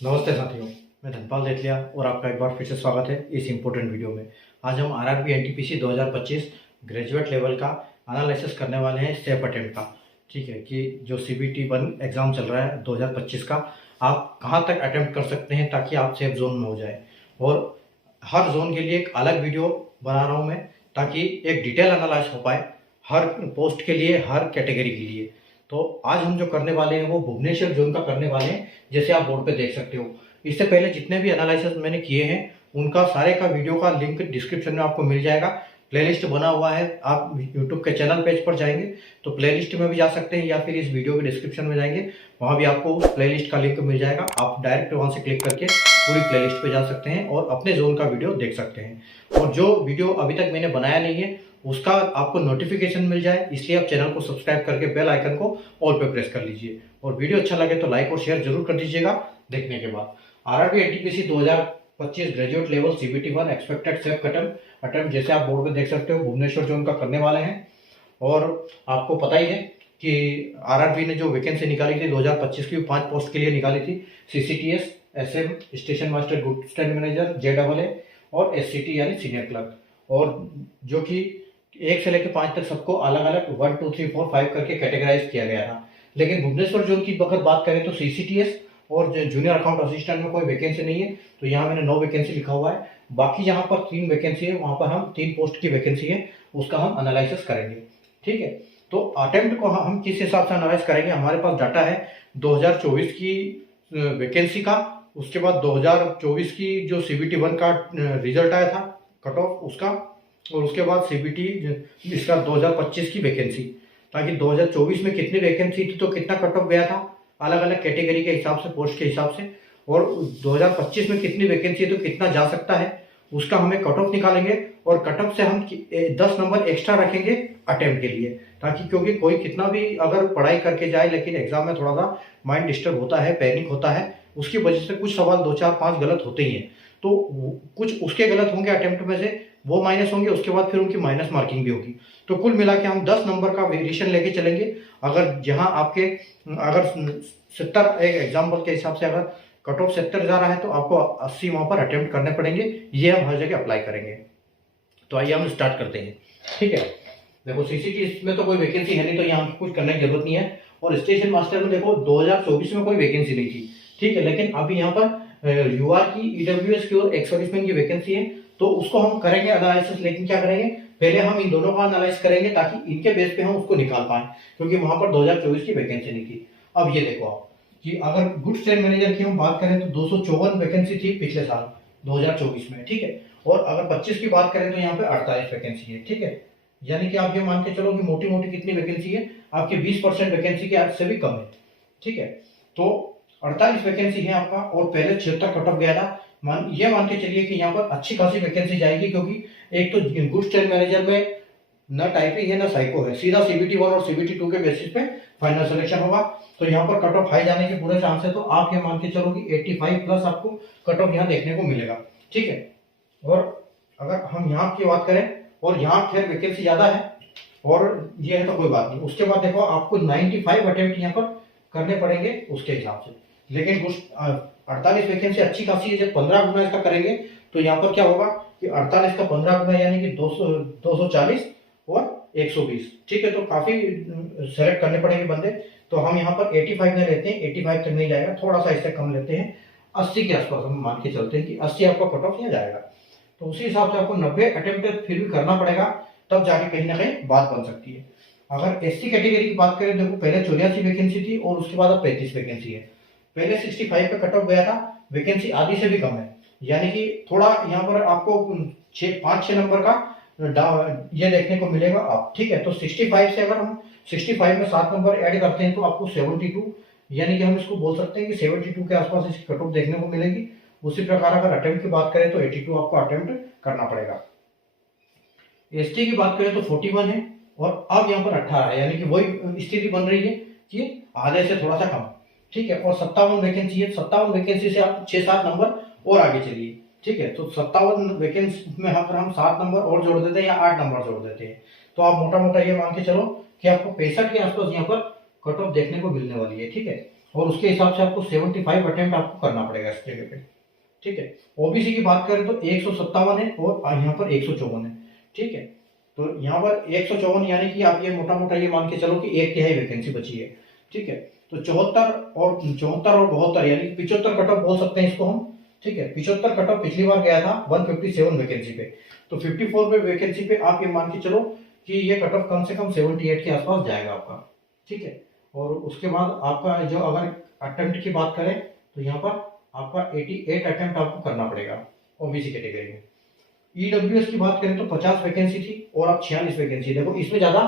नमस्ते साथियों, मैं धनपाल देथलिया और आपका एक बार फिर से स्वागत है इस इम्पोर्टेंट वीडियो में। आज हम आरआरबी एनटीपीसी 2025 ग्रेजुएट लेवल का एनालिसिस करने वाले हैं सेफ अटेम्प्ट का। ठीक है कि जो सीबीटी 1 एग्ज़ाम चल रहा है 2025 का, आप कहां तक अटेम्प्ट कर सकते हैं ताकि आप सेफ जोन में हो जाए। और हर जोन के लिए एक अलग वीडियो बना रहा हूं मैं, ताकि एक डिटेल एनालाइज हो पाए हर पोस्ट के लिए, हर कैटेगरी के लिए। तो आज हम जो करने वाले हैं वो भुवनेश्वर जोन का करने वाले हैं, जैसे आप बोर्ड पे देख सकते हो। इससे पहले जितने भी एनालिसिस मैंने किए हैं उनका सारे का वीडियो का लिंक डिस्क्रिप्शन में आपको मिल जाएगा। प्लेलिस्ट बना हुआ है, आप यूट्यूब के चैनल पेज पर जाएंगे तो प्लेलिस्ट में भी जा सकते हैं, या फिर इस वीडियो के डिस्क्रिप्शन में जाएंगे, वहाँ भी आपको प्लेलिस्ट का लिंक मिल जाएगा। आप डायरेक्ट वहाँ से क्लिक करके पूरी प्लेलिस्ट पे जा सकते हैं और अपने जोन का वीडियो देख सकते हैं। और जो वीडियो अभी तक मैंने बनाया नहीं है उसका आपको नोटिफिकेशन मिल जाए, इसलिए आप चैनल को सब्सक्राइब करके बेल आइकन को ऑल पे प्रेस कर लीजिए। और वीडियो अच्छा लगे तो लाइक और शेयर जरूर कर दीजिएगा देखने के बाद। RRB NTPC 2025 graduate level CBT 1 expected safe attempt जैसे आप बोर्ड में देख सकते हो भुवनेश्वर जोन का करने वाले हैं। और आपको पता ही है कि आरआरबी ने जो वैकेंसी निकाली थी 2025 की 5 पोस्ट के लिए निकाली थी। CCTS, SM, station master, good stand manager, जेडबलए और एससीटी यानी सीनियर क्लर्क। और जो कि 1 से लेकर 5 तक सबको अलग अलग 1 2 3 4 5 करके कैटेगराइज किया गया था। लेकिन भुवनेश्वर जोन की अगर बात करें तो सीसीटीएस और जूनियर अकाउंट असिस्टेंट में कोई वैकेंसी नहीं है, तो यहाँ मैंने 9 वैकेंसी लिखा हुआ है। बाकी जहाँ पर 3 वैकेंसी है वहाँ पर हम 3 पोस्ट की वैकेंसी है, उसका हम एनालिसिस करेंगे। ठीक है, तो अटेम्प्ट को हम किस हिसाब से एनालाइज करेंगे। हमारे पास डाटा है 2024 की वैकेंसी का, उसके बाद 2024 की जो सीबीटी 1 का रिजल्ट आया था कट ऑफ उसका, और उसके बाद सीबीटी इसका 2025 की वैकेंसी, ताकि 2024 में कितनी वैकेंसी थी तो कितना कट ऑफ गया था अलग अलग कैटेगरी के हिसाब से, पोस्ट के हिसाब से, और 2025 में कितनी वैकेंसी है तो कितना जा सकता है, उसका हमें कट ऑफ निकालेंगे। और कट ऑफ से हम 10 नंबर एक्स्ट्रा रखेंगे अटेम्प्ट के लिए, ताकि क्योंकि कोई कितना भी अगर पढ़ाई करके जाए लेकिन एग्जाम में थोड़ा सा माइंड डिस्टर्ब होता है, पैनिक होता है, उसकी वजह से कुछ सवाल 2 4 5 गलत होते ही हैं। तो कुछ उसके गलत होंगे अटेम्प्ट में से, वो माइनस होंगे, उसके बाद फिर उनकी माइनस मार्किंग भी होगी। तो कुल मिला के हम 10 नंबर का वेरिएशन लेके चलेंगे। अगर जहां आपके अगर 70 एक एग्जाम्पल के हिसाब से अगर कट ऑफ 70 जा रहा है तो आपको 80 वहां पर अटेम्प्ट करने पड़ेंगे। ये हम हर जगह अप्लाई करेंगे। तो आइए हम स्टार्ट करते हैं। ठीक है, देखो सीसीटी इसमें तो कोई वैकेंसी है नहीं, तो यहाँ कुछ करने की जरूरत नहीं है। और स्टेशन मास्टर में देखो 2024 में कोई वैकेंसी नहीं थी। ठीक है, लेकिन अभी यहाँ पर यूआर की, ईडब्ल्यूएस की और एक्स सर्विसमैन की वैकेंसी है, तो उसको हम करेंगे एनालिसिस। लेकिन क्या करेंगे, पहले हम इन दोनों का एनालाइज करेंगे ताकि इनके बेस पे हम उसको निकाल पाए, क्योंकि वहां पर 2024 की वैकेंसी नहीं थी। अब ये देखो आप कि अगर गुड स्टैंड मैनेजर की हम बात करें तो 254 वैकेंसी थी पिछले साल 2024 में। ठीक है, और अगर 25 की बात करें तो यहाँ पे 48 वैकेंसी है। ठीक है, यानी कि आप ये मान के चलो कि मोटी मोटी कितनी वैकेंसी है, आपकी 20% वैकेंसी के आज से भी कम है। ठीक है, तो 48 वैकेंसी है आपका, और पहले 76 कट ऑफ गया था। मान के चलिए कि यहाँ पर अच्छी खासी वैकेंसी जाएगी, क्योंकि एक तो गुड स्टैंड मैनेजर में न टाइपिंग है न साइको है, सीधा सीबीटी 1 और सीबीटी 2 के बेसिस पे फाइनल सिलेक्शन होगा। तो यहाँ पर कट ऑफ हाई जाने के पूरे चांस है। तो आप ये मान के चलो कि 85 प्लस आपको कट ऑफ यहाँ देखने को मिलेगा। ठीक है, और अगर हम यहाँ की बात करें, और यहाँ खैर वैकेंसी ज्यादा है और ये है तो कोई बात नहीं। उसके बाद देखो आपको 95 अटेम्प्ट यहाँ पर करने पड़ेंगे उसके हिसाब से। लेकिन 48 वैकेंसी अच्छी खासी है, जब 15 गुना इसका करेंगे तो यहाँ पर क्या होगा कि 48 का 15 गुना यानी कि 240 और 120। ठीक है, तो काफी सेलेक्ट करने पड़ेंगे बंदे। तो हम यहाँ पर 85 में लेते हैं, 85 तक नहीं जाएगा, थोड़ा सा इससे कम लेते हैं, 80 के आसपास हम मान के चलते हैं कि 80 आपका कट ऑफ यहाँ जाएगा। तो उसी हिसाब से आपको 90 अटेम्प्ट फिर भी करना पड़ेगा, तब जाके कहीं ना कहीं बात बन सकती है। अगर एससी कैटेगरी की बात करें, देखो पहले 84 वैकेंसी थी और उसके बाद अब 35 वैकेंसी है। पहले 65 पे कट ऑफ गया था, वैकेंसी आधी से भी कम है, यानी कि थोड़ा यहाँ पर आपको 5-6 नंबर का ये देखने को मिलेगा आप। ठीक है, तो 65 से अगर हम 65 में 7 नंबर ऐड करते हैं तो आपको 72, यानी कि हम इसको बोल सकते हैं कि 72 के आसपास इसकी कट ऑफ देखने को मिलेगी। उसी प्रकार अगर अटेम्प्ट की बात करें तो 82 आपको अटेम्प्ट करना पड़ेगा। एसटी की बात करें तो 41 है, और अब यहाँ पर 18 है, यानी कि वही स्थिति बन रही है कि आधे से थोड़ा सा कम। ठीक है, और 57 वैकेंसी है। 57 वैकेंसी से आप 6-7 नंबर और आगे चलिए। ठीक है, तो 57 वैकेंसी में यहाँ पर हम 7 नंबर और जोड़ देते हैं या 8 नंबर जोड़ देते हैं, तो आप मोटा मोटा ये मान के चलो कि आपको 65 के आसपास यहाँ पर कट ऑफ देखने को मिलने वाली है। ठीक है, और उसके हिसाब से आपको 75 अटेम्प्ट आपको करना पड़ेगा इस जगह पे। ठीक है। ओबीसी की बात करें तो 157 है और यहाँ पर 154 है। ठीक है। तो यहाँ पर 154 यानी कि आप ये मोटा मोटा ये मान के चलो कि 1/3 वैकेंसी बची है। ठीक है। तो 74 और 72 यानी 75 कट ऑफ बोल सकते हैं इसको हम। ठीक है। 75 कट ऑफ पिछली बार गया था 157 वैकेंसी पे, तो 54 पे वैकेंसी पे आप ये मान के चलो कि ये कट ऑफ कम से कम 78 के आसपास जाएगा आपका। ठीक है। और उसके बाद आपका जो अगर अटेम्प्ट की बात करें तो यहाँ पर आपका 88 अटेम्प्ट आपको करना पड़ेगा ओबीसी कैटेगरी में। ईडब्ल्यूएस की बात करें तो 50 वैकेंसी थी और अब 46 वैकेंसी। देखो इसमें ज्यादा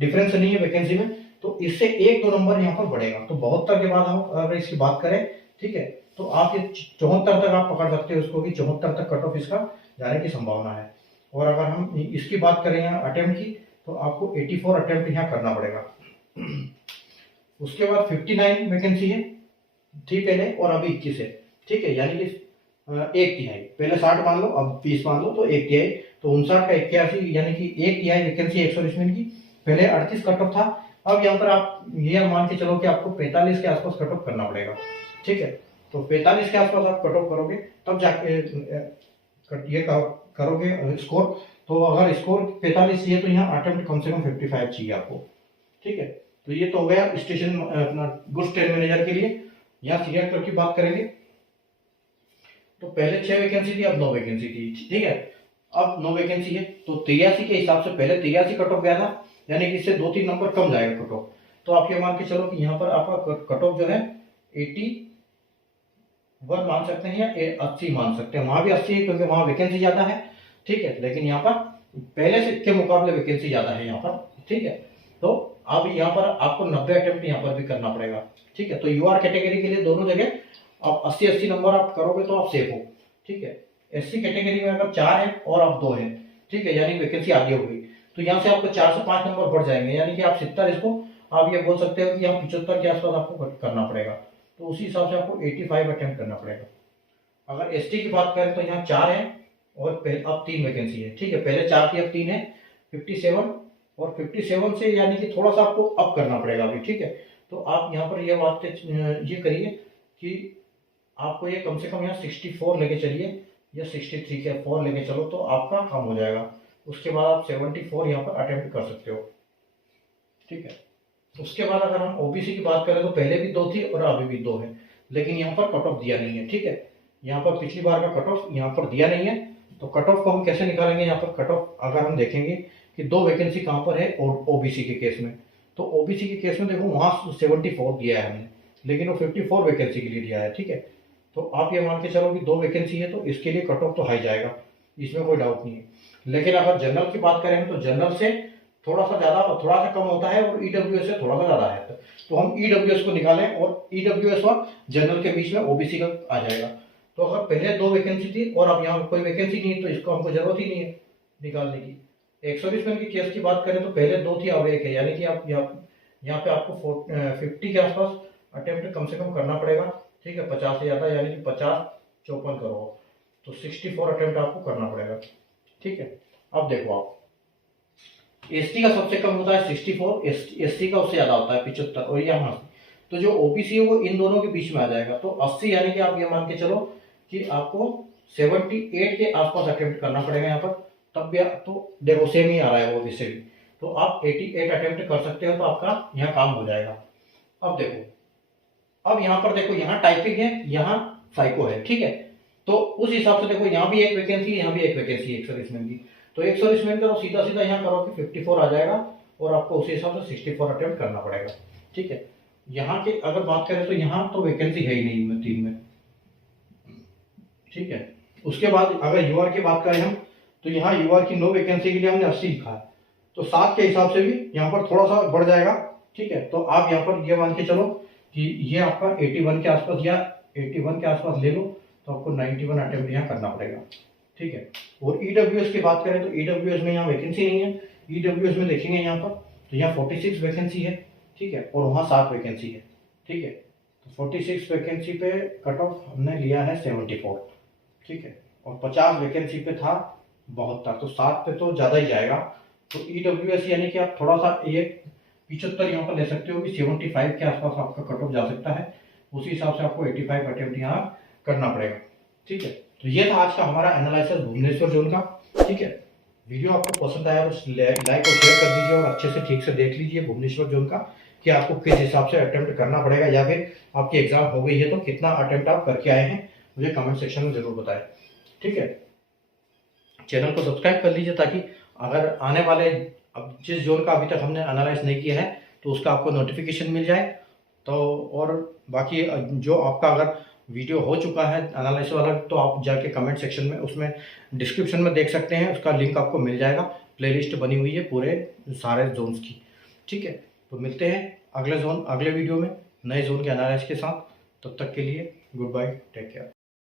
डिफरेंस नहीं है वैकेंसी में, तो इससे 1-2 नंबर यहाँ पर बढ़ेगा। तो 72 के बाद हम अगर इसकी बात करें, ठीक है, तो आप ये 74 तक आप पकड़ सकते हो उसको कि 74 तक कट ऑफ इसका जाने की संभावना है। और अगर हम इसकी बात करें यहाँ अटेम्प्ट की, तो आपको 84 अटेम्प्ट यहाँ करना पड़ेगा। उसके बाद 59 वैकेंसी है थी पहले और अभी 21 है। ठीक है। यानी कि 1/3, पहले 60 मान लो अब 20 मान लो तो 1/3, तो 59 का 81 यानी कि 1/3 वैकेंसी 100 की। पहले 38 कट ऑफ था, अब यहाँ पर आप ये मान के चलो कि आपको 45 के आसपास कट ऑफ करना पड़ेगा। ठीक है। तो 45 के आसपास आप कट ऑफ करोगे तब जाके ये करोगे स्कोर। तो अगर स्कोर 45 चाहिए तो यहाँ अटेम्प्ट कम से कम 55 चाहिए आपको। ठीक है। तो ये तो हो गया स्टेशन अपना गुड्स ट्रेन मैनेजर के लिए। यहाँ सीनियर क्लर्क की बात करेंगे तो पहले 6 वैकेंसी थी, अब 9 वैकेंसी थी। ठीक है। अब 9 वैकेंसी है तो 83 के हिसाब से पहले 83 कट ऑफ गया था, यानी कि इससे 2-3 नंबर कम जाएगा कट ऑफ। तो आप ये मान के चलो कि यहाँ पर आपका कट ऑफ जो है 81 मान सकते हैं या 80 मान सकते हैं। वहां भी 80 है क्योंकि वहां वैकेंसी ज्यादा है। ठीक है। लेकिन यहाँ पर पहले से के मुकाबले वैकेंसी ज्यादा है यहाँ पर। ठीक है। तो अब यहाँ पर आपको 90 अटेम्प्ट यहाँ पर भी करना पड़ेगा। ठीक है। तो यूआर कैटेगरी के लिए दोनों जगह आप 80-80 नंबर आप करोगे तो आप सेफ हो। ठीक है। एससी कैटेगरी में अगर 4 है और अब 2 है, ठीक है, यानी वैकेंसी आगे हो गई, तो यहाँ से आपको 4 से 5 नंबर बढ़ जाएंगे, यानी कि आप 70 इसको आप ये बोल सकते हो कि यहाँ 75 के आसपास आपको करना पड़ेगा। तो उसी हिसाब से आपको 85 अटेम्प्ट करना पड़ेगा। अगर एसटी की बात करें तो यहाँ 4 है और अब 3 वैकेंसी है। ठीक है। पहले 4 थी अब 3 है, 57 और 57 से यानी कि थोड़ा सा आपको अप करना पड़ेगा अभी। ठीक है। तो आप यहाँ पर ये बात ये करिए कि आपको ये कम से कम यहाँ 64 लेके चलिए या 63 के 4 लेके चलो तो आपका काम हो जाएगा। उसके बाद आप 74 यहाँ पर अटेम्प्ट कर सकते हो। ठीक है। उसके बाद अगर हम ओबीसी की बात करें तो पहले भी 2 थी और अभी भी 2 है, लेकिन यहाँ पर कट ऑफ दिया नहीं है। ठीक है। यहाँ पर पिछली बार का कट ऑफ यहाँ पर दिया नहीं है, तो कट ऑफ को हम कैसे निकालेंगे। यहाँ पर कट ऑफ अगर हम देखेंगे कि 2 वैकेंसी कहाँ पर है ओबीसी के केस में, तो ओबीसी के केस में देखो वहां 74 दिया है हमने, लेकिन वो 54 वैकेंसी के लिए दिया है। ठीक है। तो आप ये मान के चलो कि 2 वैकेंसी है तो इसके लिए कट ऑफ तो हाई जाएगा, इसमें कोई डाउट नहीं है। लेकिन अगर जनरल की बात करें तो जनरल से थोड़ा सा कम होता है और ईडब्ल्यूएस से थोड़ा सा ज्यादा है। तो हम ईडब्ल्यूएस को निकालें और ईडब्ल्यूएस और जनरल के बीच में ओबीसी का आ जाएगा। तो अगर पहले 2 वैकेंसी थी और अब यहाँ कोई वैकेंसी नहीं है तो इसको हमको जरूरत ही नहीं है निकालने की। 120 की केस की बात करें तो पहले 2 थी अब 1 है, यानी कि आप यहाँ पे आपको 50 के आसपास अटेम्प्ट कम से कम करना पड़ेगा। ठीक है। 50 से ज्यादा यानी कि 50-54 करो, तो 64 अटेम्प्ट आपको करना पड़ेगा। ठीक है। अब देखो आप एसटी का सबसे कम होता है 64, एससी का उससे ज्यादा होता है 75 और यहाँ तो जो ओबीसी है वो इन दोनों के बीच में आ जाएगा। तो 80 यानी कि आप ये मान के चलो कि आपको 78 के आसपास अटेम्प्ट करना पड़ेगा यहाँ पर, तब भी तो देखो सेम ही आ रहा है वो इससे भी, तो आप 88 अटेम्प्ट कर सकते हो तो आपका यहाँ काम हो जाएगा। अब देखो अब यहाँ पर देखो यहाँ टाइपिंग है, यहाँ फाइको है। ठीक है। तो उस हिसाब से देखो यहाँ भी एक वैकेंसी है, यहाँ भी एक वैकेंसी है 100 की, तो 100 का तो सीधा सीधा यहाँ करो कि 54 आ जाएगा और आपको उसी हिसाब से 64 अटेम्प्ट करना पड़ेगा। ठीक है। यहाँ के अगर बात करें तो यहाँ तो वैकेंसी है ही नहीं 3 में। ठीक है। उसके बाद अगर यूआर की बात करें हम तो यहाँ यूआर की 9 वैकेंसी के लिए हमने 80 लिखा है, तो 7 के हिसाब से भी यहाँ पर थोड़ा सा बढ़ जाएगा। ठीक है। तो आप यहाँ पर ये मान के चलो कि ये आपका 81 के आसपास या 81 के आसपास ले लो तो आपको 91 अटेम्प्ट यहाँ करना पड़ेगा। ठीक है। और ईडब्ल्यूएस की बात करें तो ईडब्ल्यूएस में यहाँ वैकेंसी नहीं है। ईडब्ल्यूएस में देखेंगे यहाँ पर तो यहाँ 46 वैकेंसी है। ठीक है। और वहाँ 7 वैकेंसी है। ठीक है। तो 46 वैकेंसी पे कट ऑफ हमने लिया है 74। ठीक है। और 50 वैकेंसी पे था 72, तो 7 पे तो ज़्यादा ही जाएगा। तो ईडब्ल्यूएस यानी कि आप थोड़ा सा ये 75 यहाँ पर ले सकते हो कि 75 के आसपास आपका कट ऑफ जा सकता है। उसी हिसाब से आपको 85 अटेम्प्ट यहाँ करना पड़ेगा। ठीक है, तो ये था आज का हमारा एनालिसिस भुवनेश्वर जोन का। ठीक है, वीडियो आपको पसंद आया तो लाइक और शेयर कर दीजिए और अच्छे से ठीक से देख लीजिए भुवनेश्वर जोन का कि आपको किस हिसाब से अटेम्प्ट करना पड़ेगा, या फिर आपकी एग्जाम हो गई है तो कितना अटेम्प्ट आप करके आए हैं, मुझे कमेंट सेक्शन में जरूर बताएं। ठीक है, चैनल को सब्सक्राइब कर लीजिए ताकि अगर आने वाले, अब जिस जोन का अभी तक हमने एनालाइज नहीं किया है तो उसका आपको नोटिफिकेशन मिल जाए। तो और बाकी जो आपका अगर वीडियो हो चुका है एनालिसिस वाला तो आप जाके कमेंट सेक्शन में, उसमें डिस्क्रिप्शन में देख सकते हैं, उसका लिंक आपको मिल जाएगा। प्लेलिस्ट बनी हुई है पूरे सारे जोन्स की। ठीक है, तो मिलते हैं अगले वीडियो में नए जोन के एनालिसिस के साथ। तब तक के लिए गुड बाय, टेक केयर।